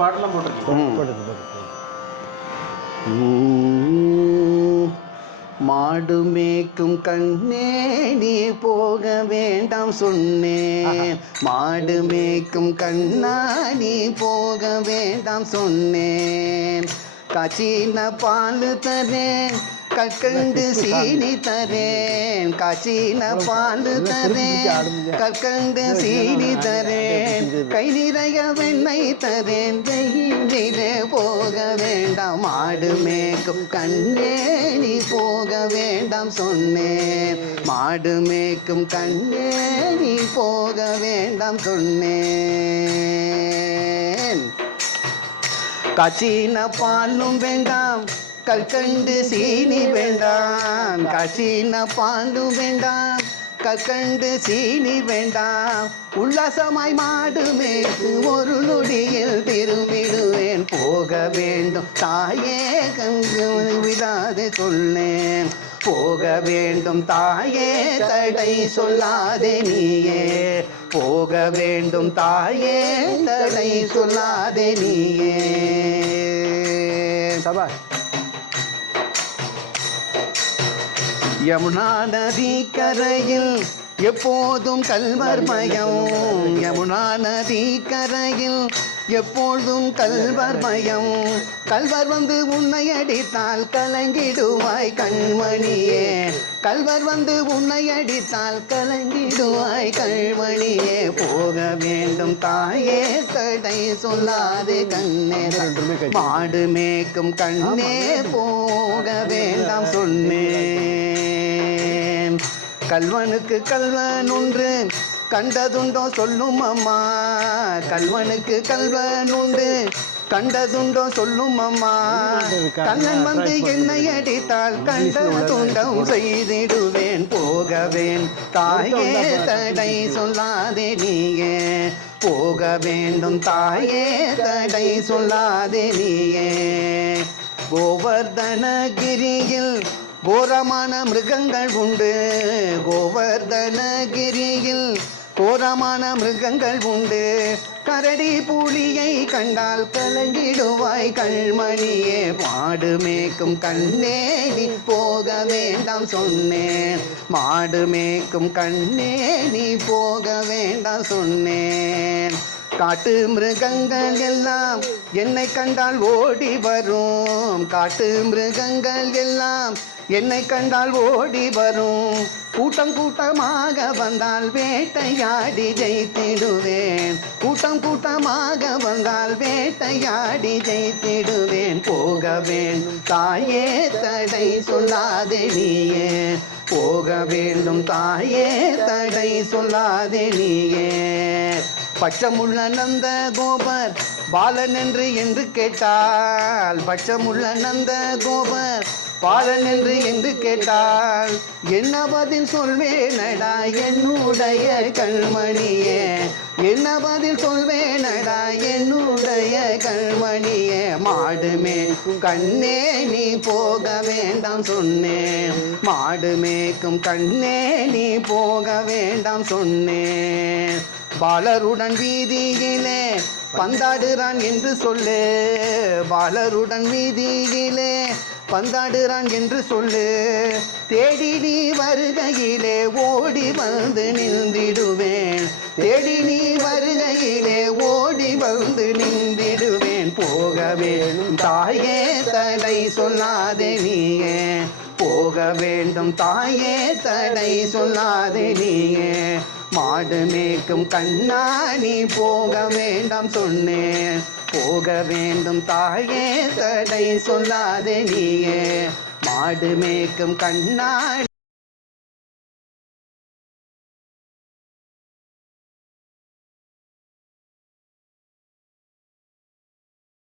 பாட்டெல்லாம் போட்டிருக்கீங்க. மாடு மேய்க்கும் கண்ணே நீ போக வேண்டாம் சொன்னேன். மாடு மேய்க்கும் கண்ணா நீ போக வேண்டாம் சொன்னேன். காய்ச்சின பால் தரேன் கற்கண்டு சீனி தரேன். காய்ச்சின பால் தரேன் கற்கண்டு சீனி தரேன். கை நிறைய வெண்ணெய் தரேன். வெயிலே போக வேண்டாம் மாடு மேய்க்கும் கண்ணே நீ போக வேண்டாம் சொன்னேன். மாடு மேய்க்கும் கண்ணே நீ போக வேண்டாம் சொன்னேன். காய்ச்சின பாலும் வேண்டாம் கற்கண்டு சீனி வேண்டாம். காய்ச்சின பாலும் வேண்டாம் கற்கண்டு சீனி வேண்டாம். உல்லாசமாய் மாடு மேய்த்து ஒரு நொடியில் திரும்பிடுவேன். போக வேண்டும் தாயே கங்கு விடாதே சொன்னேன். போக வேண்டும் தாயே தடை சொல்லாதே நீயே. போக வேண்டும் தாயே தடை சொல்லாதே நீயே. சபா யமுனா நதி கரையில் எப்போதும் கல்வர் மயம். யமுனா நதி கரையில் எப்போதும் கல்வர் மயம். கல்வர் வந்து உன்னை அடித்தால் கலங்கிடுவாய் கண்மணியே. கல்வர் வந்து உன்னை அடித்தால் கலங்கிடுவாய் கண்மணியே. போக வேண்டும் தாயே தடை சொல்லாதே கண்ணே. மாடு மேய்க்கும் கண்ணே போக வேண்டாம் சொன்னேன். கல்வனுக்கு கல்வன் ஒன்று கண்டதுண்டோ சொல்லும் அம்மா. கல்வனுக்கு கல்வன் உண்டு கண்டதுண்டோ சொல்லும் அம்மா. கண்ணன் வந்து என்னை அடித்தால் கண்ட துண்டம் செய்திடுவேன். போகவேன் தாயே தடை சொல்லாதே நீயே. போக வேண்டும் தாயே தடை சொல்லாதே நீயே. கோவர்தனகிரியில் கோரமான மிருகங்கள் உண்டு. கோவர்தனகிரியில் கோரமான மிருகங்கள் உண்டு. கரடி புலியை கண்டால் கலங்கிடுவாய் கண்மணியே. மாடு மேய்க்கும் கண்ணே நீ போக வேண்டாம் சொன்னேன். மாடு மேய்க்கும் கண்ணே நீ போக வேண்டாம் சொன்னேன். காட்டு மிருகங்கள் எல்லாம் என்னை கண்டால் ஓடி வரும். காட்டு மிருகங்கள் எல்லாம் என்னை கண்டால் ஓடி வரும். கூட்டம் கூட்டமாக வந்தால் வேட்டையாடி ஜெயித்திடுவேன். கூட்டம் கூட்டமாக வந்தால் வேட்டையாடி ஜெயித்திடுவேன். போக வேண்டும் தாயே தடை சொல்லாதே நீயே. போக வேண்டும் தாயே தடை சொல்லாதே நீயே. பச்சமுள்ள நந்த கோபர் பாலன் என்று கேட்டால். பச்சமுள்ள நந்த கோபர் பாலன் என்று கேட்டால் என்ன பதில் சொல்வேனடா என்னுடைய கண்மணியே. என்ன பதில் சொல்வேனடா என்னுடைய கண்மணியே. மாடு மேய்க்கும் கண்ணே நீ போக வேண்டாம் சொன்னேன். மாடு மேய்க்கும் கண்ணே நீ போக வேண்டாம் சொன்னேன். பாலருடன் வீதியிலே பந்தாடுறான் என்று சொல்லு. பாலருடன் வீதியிலே பந்தாடுறான் என்று சொல்லு. தேடி நீ வருகையிலே ஓடி வந்து நின்றிடுவேன். தேடி நீ வருகையிலே ஓடி வந்து நின்றிடுவேன். போக வேண்டும் தாயே தடை சொல்லாதே நீயே. போக வேண்டும் தாயே தடை சொல்லாதே நீயே. மாடு மேய்க்கும் கண்ணா நீ போக வேண்டாம் சொன்னேன். போக வேண்டும் தாயே தடை சொல்லாதே நீயே. மாடு மேய்க்கும் கண்ணா